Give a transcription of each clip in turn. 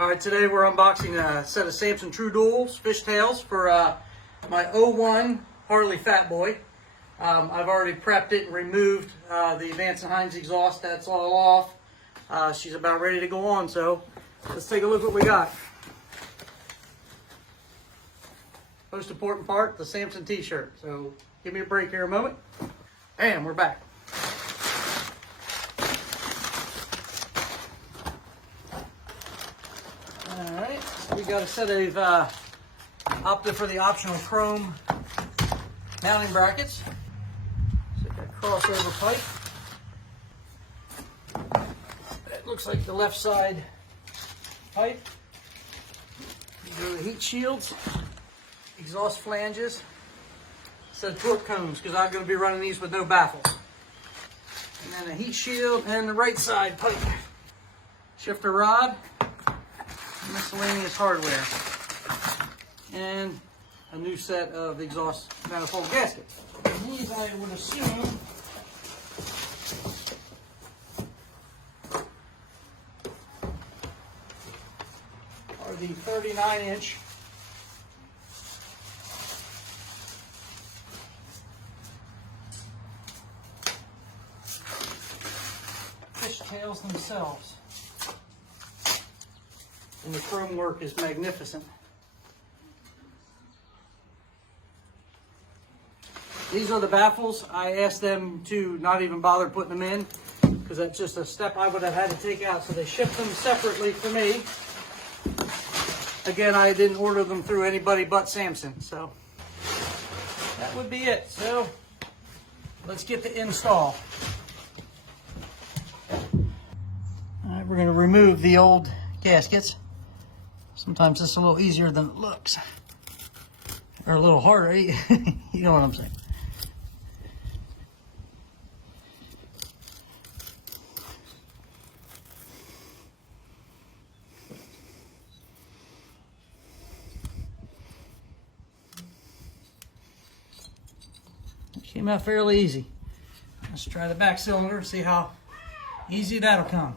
All right, today we're unboxing a set of Samson True Duals fishtails for my '01 Harley Fatboy. I've already prepped it and removed the Vance & Hines exhaust. That's all off. She's about ready to go on, so let's take a look what we got. Most important part, the Samson t-shirt. So give me a break here a moment. And we're back. Alright, so we got a set of opted for the optional chrome mounting brackets. So got crossover pipe. That looks like the left side pipe. These are the heat shields, exhaust flanges, set of torque cones because I'm going to be running these with no baffles. And then a heat shield and the right side pipe. Shifter rod, miscellaneous hardware, and a new set of exhaust manifold gaskets. And these I would assume are the 39-inch fishtails themselves. And the chrome work is magnificent. These are the baffles. I asked them to not even bother putting them in because that's just a step I would have had to take out. So they shipped them separately for me. Again, I didn't order them through anybody but Samson. So that would be it. So let's get the install. All right, we're going to remove the old gaskets. Sometimes it's a little easier than it looks. Or a little harder, you know what I'm saying. It came out fairly easy. Let's try the back cylinder, see how easy that'll come.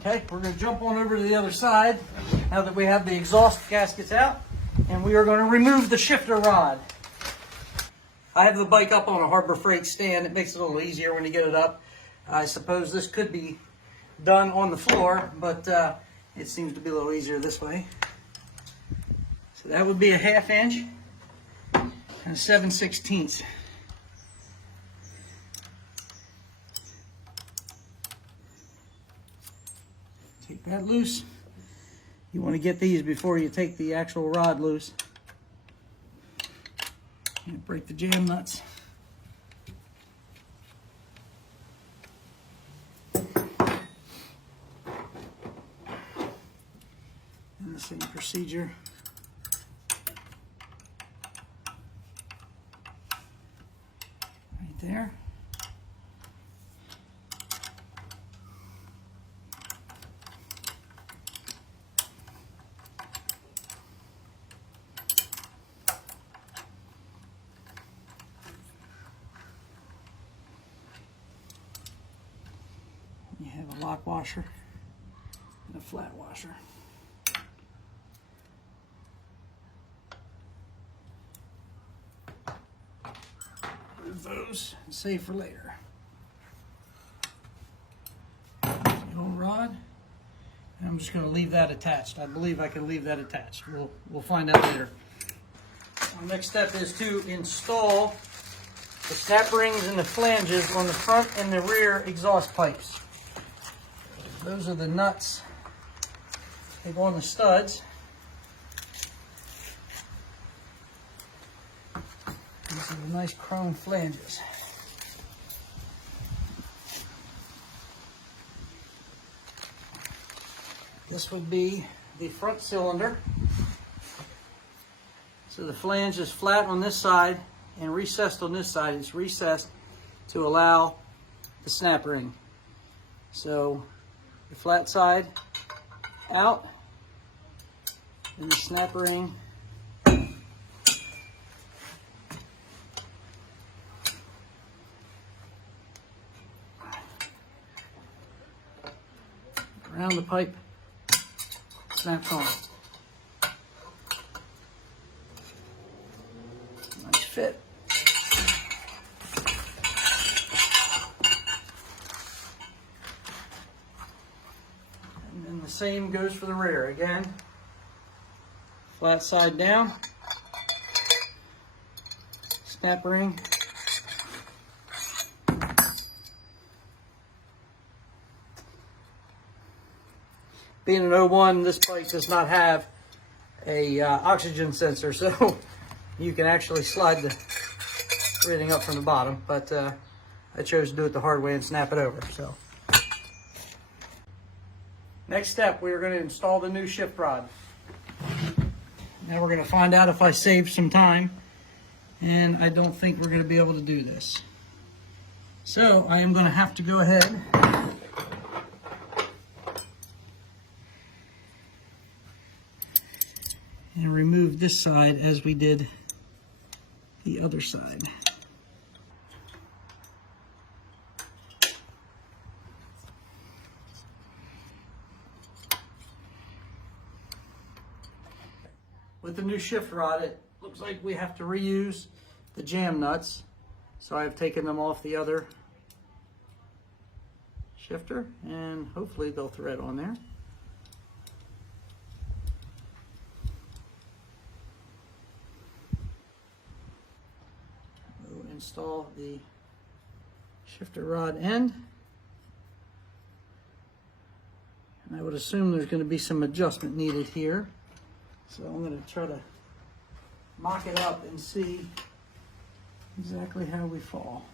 Okay, we're going to jump on over to the other side now that we have the exhaust gaskets out, and we are going to remove the shifter rod. I have the bike up on a Harbor Freight stand. It makes it a little easier when you get it up. I suppose this could be done on the floor, but it seems to be a little easier this way. So that would be a 1/2 inch and a 7/16. Take that loose. You want to get these before you take the actual rod loose. And break the jam nuts. And the same procedure. Right there. You have a lock washer and a flat washer. Remove those and save for later. The old rod. And I'm just going to leave that attached. I believe I can leave that attached. We'll find out later. Our next step is to install the snap rings and the flanges on the front and the rear exhaust pipes. Those are the nuts. They go on the studs. These are the nice chrome flanges. This would be the front cylinder. So the flange is flat on this side and recessed on this side. It's recessed to allow the snap ring. So the flat side out and the snap ring around the pipe, snaps on. Nice fit. And then the same goes for the rear. Again, flat side down, snap ring. Being an 01, this bike does not have a oxygen sensor, so you can actually slide the rating up from the bottom, but I chose to do it the hard way and snap it over. So, next step, we're going to install the new shift rod. Now we're going to find out if I saved some time, and I don't think we're going to be able to do this. So I am going to have to go ahead and remove this side as we did the other side. With the new shift rod, it looks like we have to reuse the jam nuts. So I've taken them off the other shifter, and hopefully they'll thread on there. Install the shifter rod end, and I would assume there's going to be some adjustment needed here, so I'm going to try to mock it up and see exactly how we fall.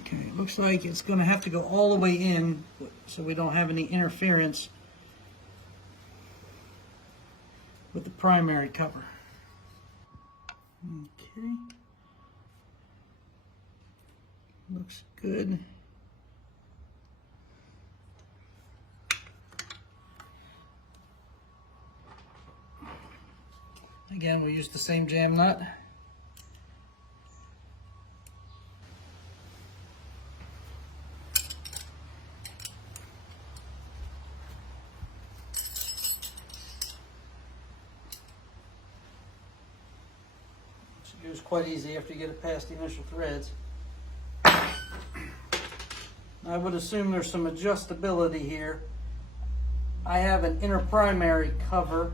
Okay, it looks like it's going to have to go all the way in so we don't have any interference with the primary cover. Okay. Looks good. Again, we use the same jam nut. It goes quite easy after you get it past the initial threads. I would assume there's some adjustability here. I have an inner primary cover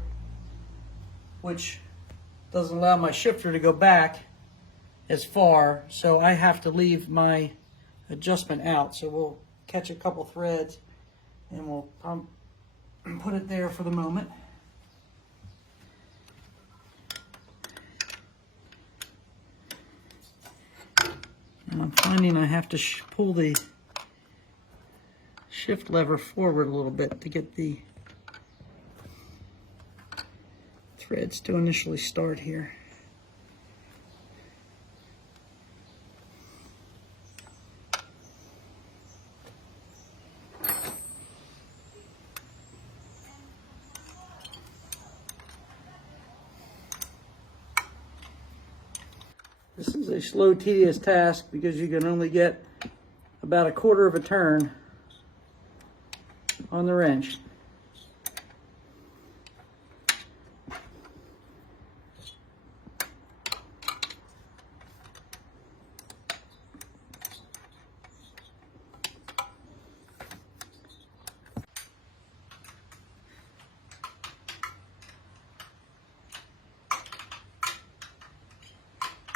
which doesn't allow my shifter to go back as far, so I have to leave my adjustment out. So we'll catch a couple threads and we'll put it there for the moment. And I'm finding I have to pull the shift lever forward a little bit to get the threads to initially start here. This is a slow, tedious task because you can only get about a quarter of a turn on the wrench.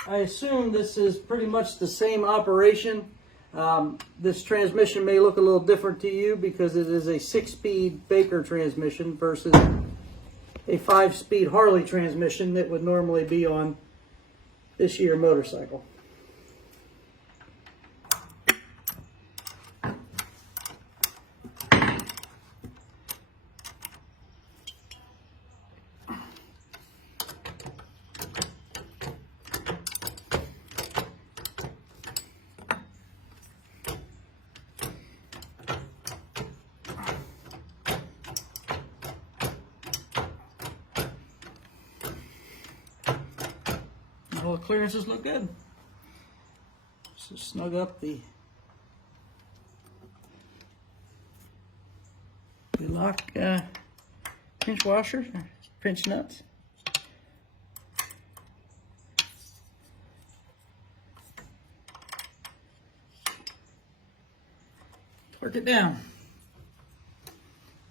I assume this is pretty much the same operation. This transmission may look a little different to you because it is a 6-speed Baker transmission versus a 5-speed Harley transmission that would normally be on this year motorcycle. All the clearances look good. So snug up the lock pinch washer, pinch nuts. Torque it down.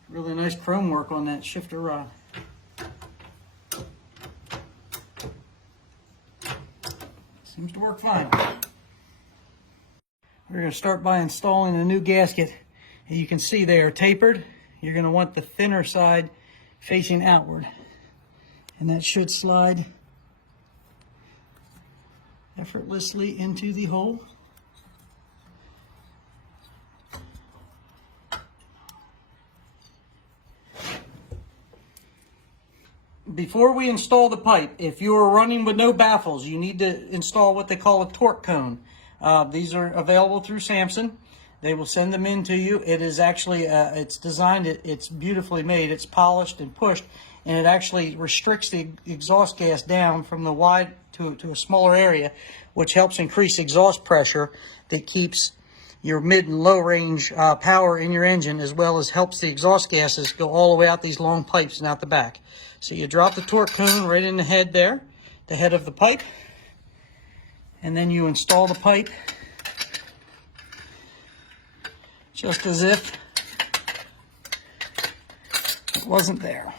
Really nice chrome work on that shifter rod. Seems to work fine. We're going to start by installing a new gasket. And you can see they are tapered. You're going to want the thinner side facing outward. And that should slide effortlessly into the hole. Before we install the pipe, if you are running with no baffles, you need to install what they call a torque cone. These are available through Samson. They will send them in to you. It is actually, it's designed, it's beautifully made, it's polished and pushed, and it actually restricts the exhaust gas down from the wide to a smaller area, which helps increase exhaust pressure that keeps your mid and low range power in your engine, as well as helps the exhaust gases go all the way out these long pipes and out the back. So you drop the torque cone right in the head there, the head of the pipe, and then you install the pipe just as if it wasn't there.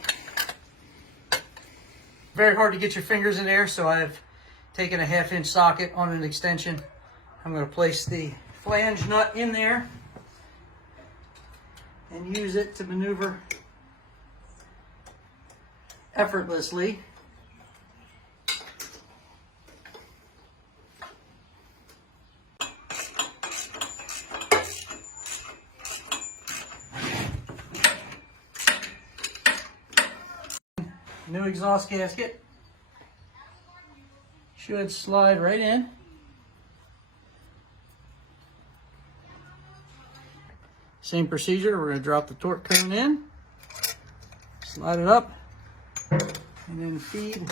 Very hard to get your fingers in there, so I've taken a 1/2 inch socket on an extension. I'm going to place the flange nut in there and use it to maneuver effortlessly. New exhaust gasket should slide right in. Same procedure, we're going to drop the torque cone in, slide it up, and then feed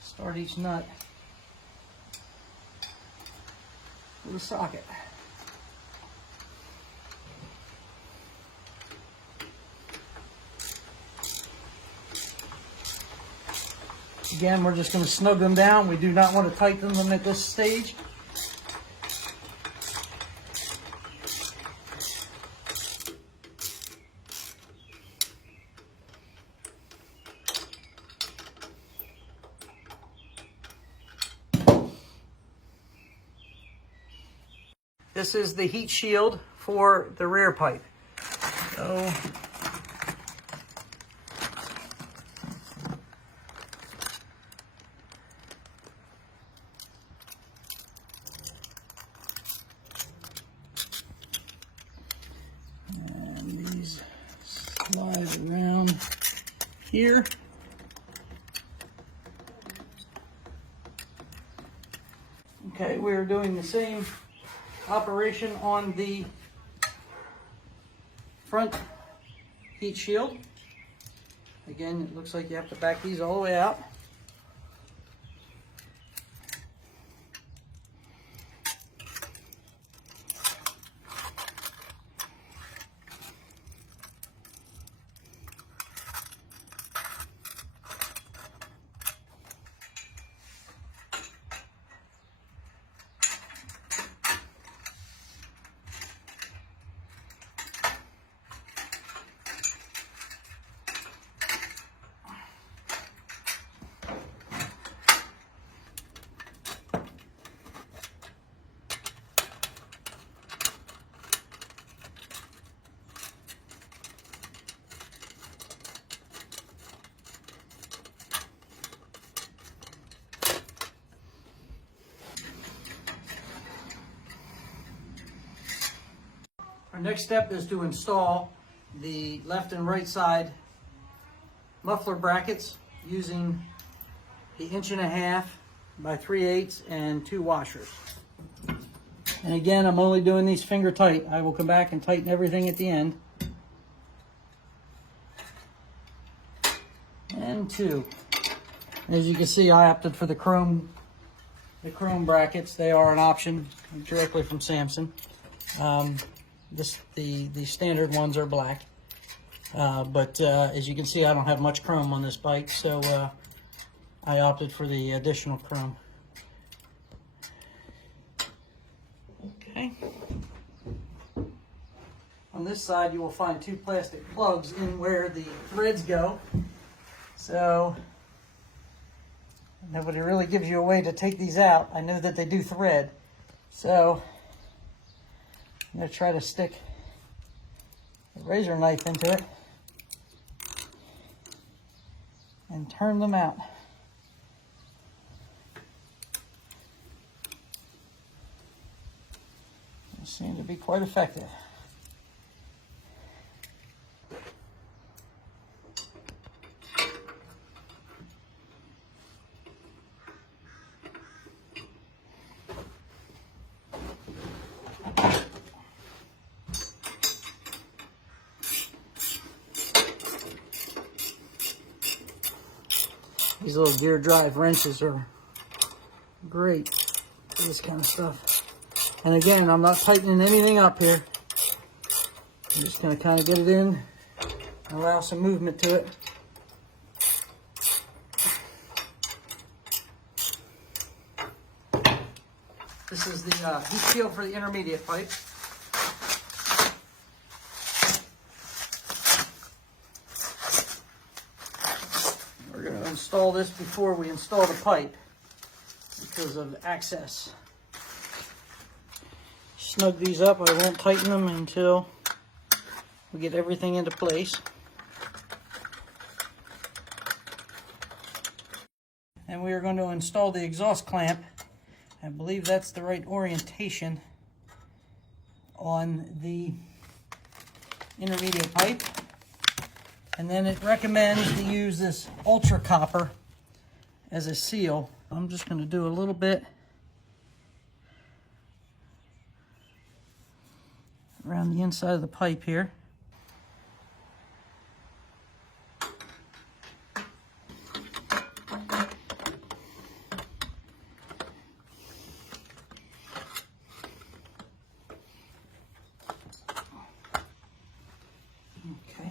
start each nut with a socket. Again, we're just going to snug them down. We do not want to tighten them at this stage. This is the heat shield for the rear pipe. So slide around here. Okay, we're doing the same operation on the front heat shield. Again, it looks like you have to back these all the way out. Our next step is to install the left and right side muffler brackets using the 1.5" by 3/8 and 2 washers. And again, I'm only doing these finger tight. I will come back and tighten everything at the end. And 2. As you can see, I opted for the chrome brackets. They are an option directly from Samson. The standard ones are black. But as you can see, I don't have much chrome on this bike, so I opted for the additional chrome. Okay. On this side, you will find 2 plastic plugs in where the threads go. So nobody really gives you a way to take these out. I know that they do thread. So I'm going to try to stick a razor knife into it and turn them out. They seem to be quite effective. These little gear drive wrenches are great for this kind of stuff. And again, I'm not tightening anything up here. I'm just going to kind of get it in and allow some movement to it. This is the heat shield for the intermediate pipe. We're going to install this before we install the pipe because of access. Snug these up. I won't tighten them until we get everything into place. And we are going to install the exhaust clamp. I believe that's the right orientation on the intermediate pipe. And then it recommends to use this ultra copper as a seal. I'm just going to do a little bit around the inside of the pipe here. Okay.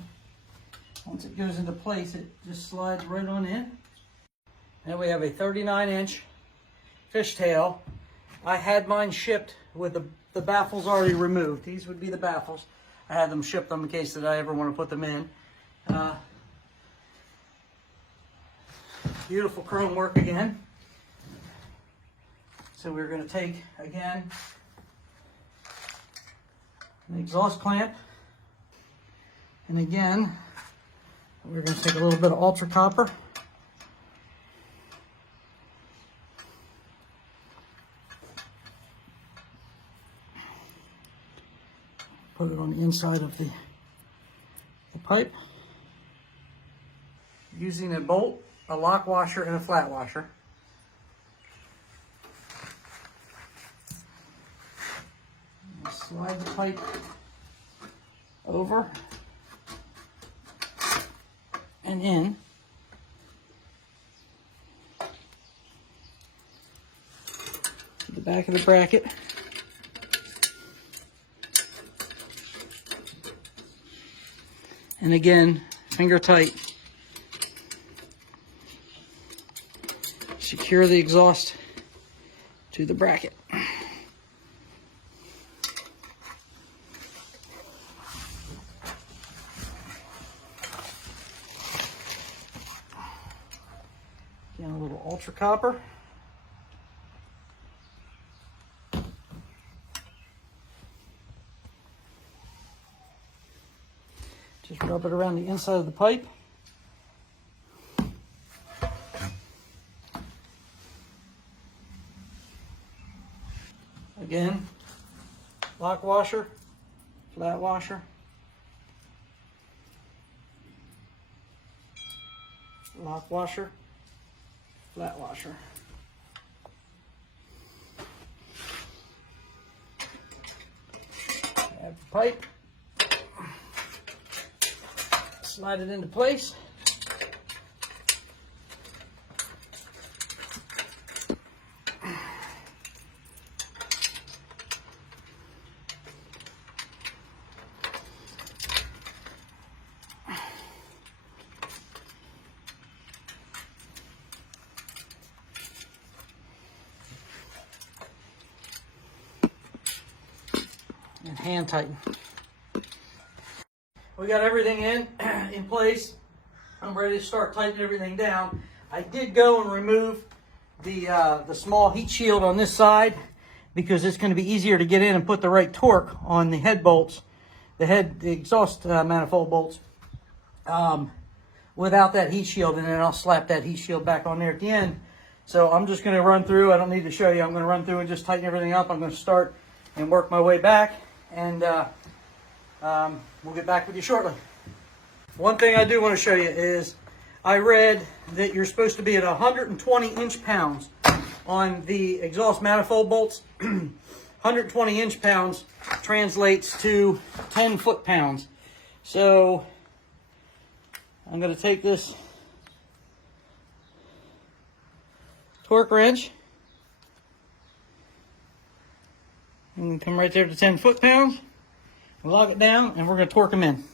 Once it goes into place, it just slides right on in. And we have a 39-inch fishtail. I had mine shipped with the baffles already removed. These would be the baffles. I had them shipped them in case that I ever want to put them in. Beautiful chrome work again. So we're going to take, again, an exhaust clamp. And again, we're going to take a little bit of ultra copper. Put it on the inside of the pipe. Using a bolt, a lock washer, and a flat washer. Slide the pipe over and in. To the back of the bracket. And again, finger tight. Secure the exhaust to the bracket. Again, a little ultra copper. Just rub it around the inside of the pipe. Again, lock washer, flat washer, lock washer, flat washer. pipe. Slide it into place. And hand tighten. We got everything in place. I'm ready to start tightening everything down. I did go and remove the small heat shield on this side because it's going to be easier to get in and put the right torque on the head bolts, the exhaust manifold bolts, without that heat shield, and then I'll slap that heat shield back on there at the end. So I'm just going to run through. I don't need to show you. I'm going to run through and just tighten everything up. I'm going to start and work my way back, and we'll get back with you shortly. One thing I do want to show you is I read that you're supposed to be at 120 inch-pounds on the exhaust manifold bolts. 120 inch-pounds translates to 10 foot-pounds. So I'm going to take this torque wrench and come right there to 10 foot-pounds, lock it down, and we're going to torque them in.